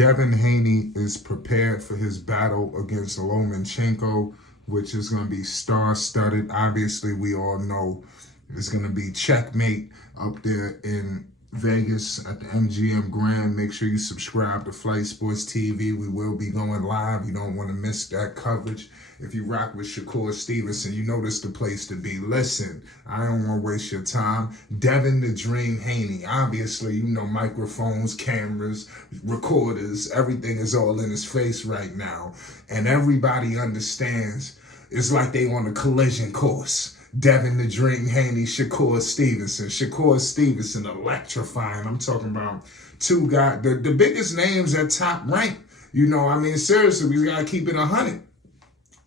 Devin Haney is prepared for his battle against Lomachenko, which is going to be star-studded. Obviously, we all know it's going to be checkmate up there in Vegas at the MGM Grand. Make sure you subscribe to Flight Sports TV. We will be going live. You don't want to miss that coverage. If you rock with Shakur Stevenson, you know this the place to be. Listen, I don't want to waste your time. Devin the Dream Haney. Obviously, you know, microphones, cameras, recorders, everything is all in his face right now. And everybody understands it's like they on a collision course. Devin the Dream Haney, Shakur Stevenson. Shakur Stevenson, electrifying. I'm talking about two guys, the biggest names at top rank. You know, I mean, seriously, we got to keep it 100.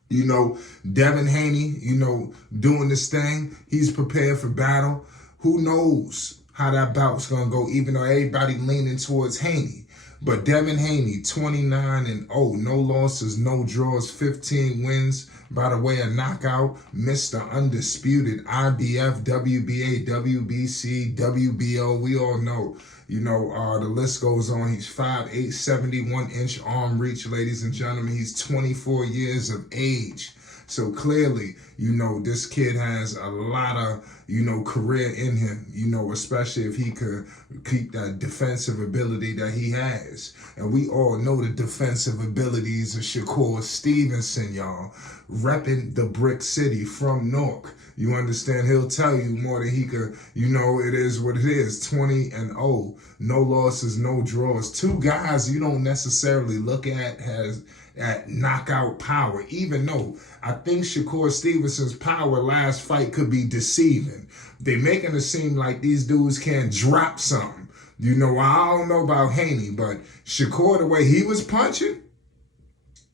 You know, Devin Haney, you know, doing this thing. He's prepared for battle. Who knows how that bout's going to go, even though everybody leaning towards Haney. But Devin Haney, 29-0, no losses, no draws, 15 wins. By the way, a knockout, Mr. Undisputed, IBF, WBA, WBC, WBO. We all know, you know, the list goes on. He's 5'8", 71-inch arm reach, ladies and gentlemen. He's 24 years of age. So clearly, you know, this kid has a lot of, you know, career in him, you know, especially if he could keep that defensive ability that he has. And we all know the defensive abilities of Shakur Stevenson, y'all. Repping the Brick City from Newark. You understand? He'll tell you more than he could, you know, it is what it is. 20-0, no losses, no draws. Two guys you don't necessarily look at as at knockout power, even though I think Shakur Stevenson's power last fight could be deceiving. They making it seem like these dudes can't drop something. You know, I don't know about Haney, but Shakur, the way he was punching,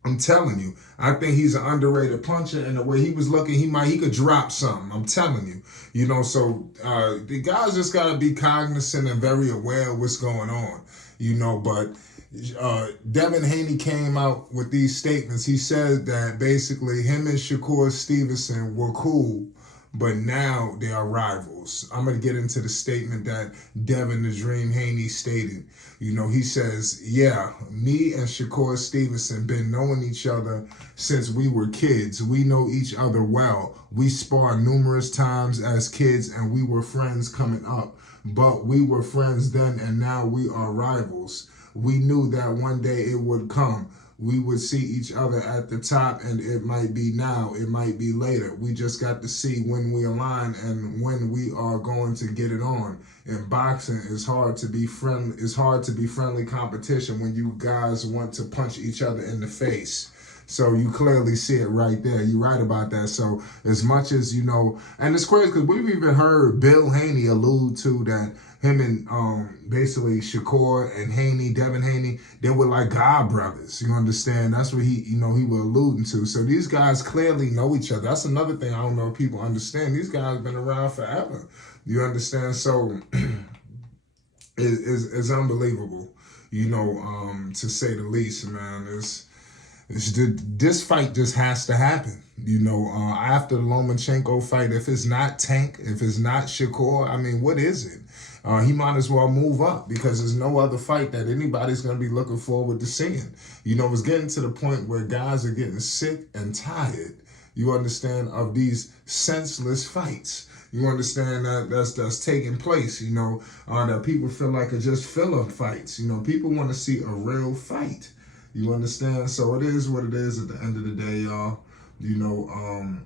I'm telling you, I think he's an underrated puncher, and the way he was looking, he could drop something. I'm telling you, you know. So the guys just gotta be cognizant and very aware of what's going on, you know. But Devin Haney came out with these statements. He said that basically him and Shakur Stevenson were cool, but now they are rivals. I'm going to get into the statement that Devin the Dream Haney stated. You know, he says, yeah, me and Shakur Stevenson been knowing each other since we were kids. We know each other well. We sparred numerous times as kids, and we were friends coming up. But we were friends then, and now we are rivals. We knew that one day it would come. We would see each other at the top, and it might be now, it might be later. We just got to see when we align and when we are going to get it on. In boxing, it's hard to be friendly. It's hard to be friendly competition when you guys want to punch each other in the face. So you clearly see it right there. You're right about that. So as much as, you know, and it's crazy because we've even heard Bill Haney allude to that him and basically Shakur and Haney, Devin Haney, they were like God brothers. You understand? That's what he, you know, he was alluding to. So these guys clearly know each other. That's another thing I don't know if people understand. These guys have been around forever. You understand? So it's unbelievable, you know, to say the least, man. This fight just has to happen. You know, after the Lomachenko fight, if it's not Tank, if it's not Shakur, I mean, what is it? He might as well move up because there's no other fight that anybody's going to be looking forward to seeing. You know, it's getting to the point where guys are getting sick and tired, you understand, of these senseless fights. You understand that that's taking place, you know, that people feel like are just filler fights. You know, people want to see a real fight. You understand? So it is what it is at the end of the day, y'all. You know,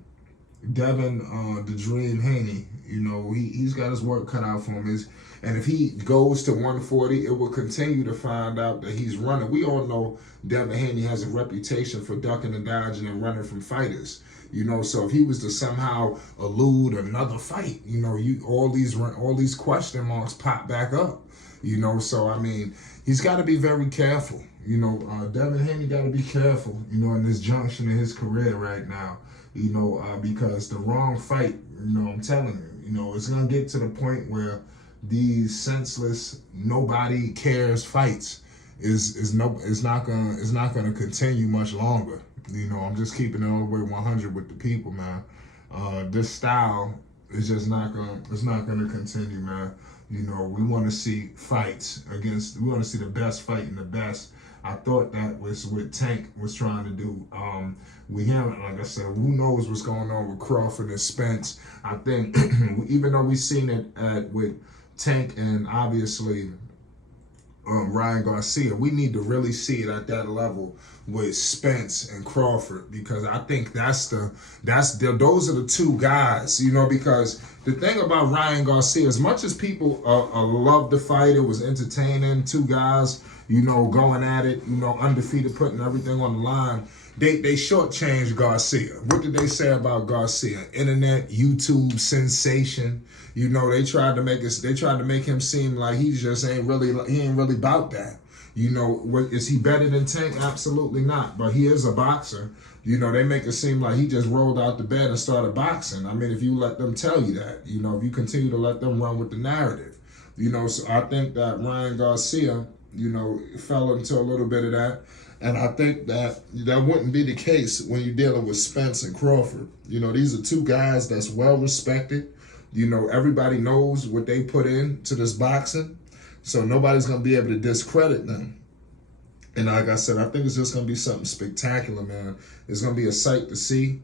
Devin, the Dream Haney, you know, he's got his work cut out for him. And if he goes to 140, it will continue to find out that he's running. We all know Devin Haney has a reputation for ducking and dodging and running from fighters. You know, so if he was to somehow elude another fight, you know, all these question marks pop back up. You know, so I mean, he's got to be very careful. You know, Devin Haney got to be careful, you know, in this junction in his career right now, you know, because the wrong fight, you know, I'm telling you, it's going to get to the point where these senseless, nobody cares fights is not gonna continue much longer. You know, I'm just keeping it all the way 100 with the people, man. This style is just not gonna continue, man. You know, we want to see fights we want to see the best fighting the best. I thought that was what Tank was trying to do. We haven't, like I said, who knows what's going on with Crawford and Spence. I think even though we've seen it with Tank and obviously Ryan Garcia, we need to really see it at that level with Spence and Crawford, because I think those are the two guys, because the thing about Ryan Garcia, as much as people love the fight, it was entertaining, two guys, going at it, undefeated, putting everything on the line. They shortchanged Garcia. What did they say about Garcia? Internet, YouTube sensation. They tried to make him seem like he ain't really about that. Is he better than Tank? Absolutely not. But he is a boxer. They make it seem like he just rolled out the bed and started boxing. I mean, if you let them tell you that, if you continue to let them run with the narrative, so I think that Ryan Garcia, fell into a little bit of that. And I think that wouldn't be the case when you're dealing with Spence and Crawford. These are two guys that's well respected. Everybody knows what they put into this boxing. So nobody's going to be able to discredit them. And like I said, I think it's just going to be something spectacular, man. It's going to be a sight to see,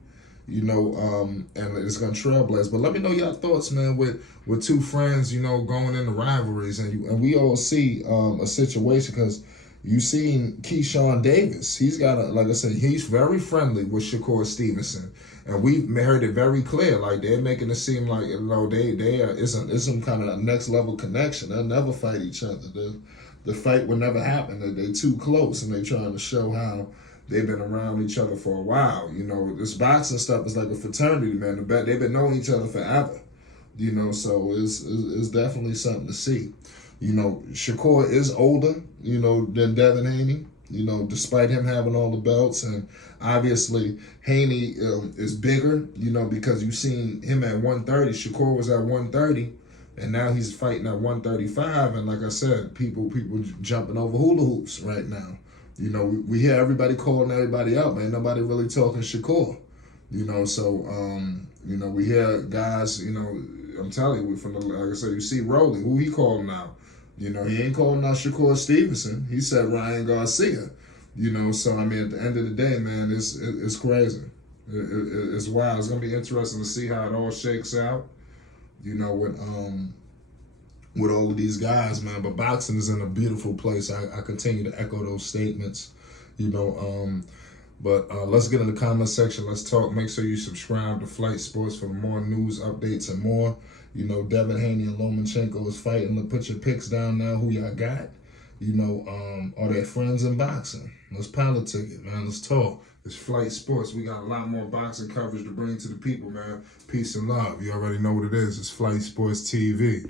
and it's going to trailblaze. But let me know your thoughts, man, with two friends, going into rivalries. And we all see a situation, because you seen Keyshawn Davis. He's got like I said, he's very friendly with Shakur Stevenson. And we heard it very clear, like they're making it seem like it's some kind of next level connection. They'll never fight each other. The fight will never happen. They're too close, and they're trying to show how they've been around each other for a while. This boxing stuff is like a fraternity, man. They've been knowing each other forever. So it's definitely something to see. Shakur is older, than Devin Haney, despite him having all the belts. And obviously, Haney is bigger, because you've seen him at 130. Shakur was at 130, and now he's fighting at 135. And like I said, people jumping over hula hoops right now. We hear everybody calling everybody out, man. Nobody really talking Shakur. We hear guys, I'm telling you, like I said, you see Rolling, who he calling out? He ain't calling out Shakur Stevenson. He said Ryan Garcia. So I mean, at the end of the day, man, it's crazy. It's wild. It's gonna be interesting to see how it all shakes out. With all of these guys, man. But boxing is in a beautiful place. I continue to echo those statements. But let's get in the comment section. Let's talk. Make sure you subscribe to Flight Sports for more news, updates, and more. Devin Haney and Lomachenko is fighting. Put your picks down now. Who y'all got? Are they friends in boxing? Let's politic it, man. Let's talk. It's Flight Sports. We got a lot more boxing coverage to bring to the people, man. Peace and love. You already know what it is. It's Flight Sports TV.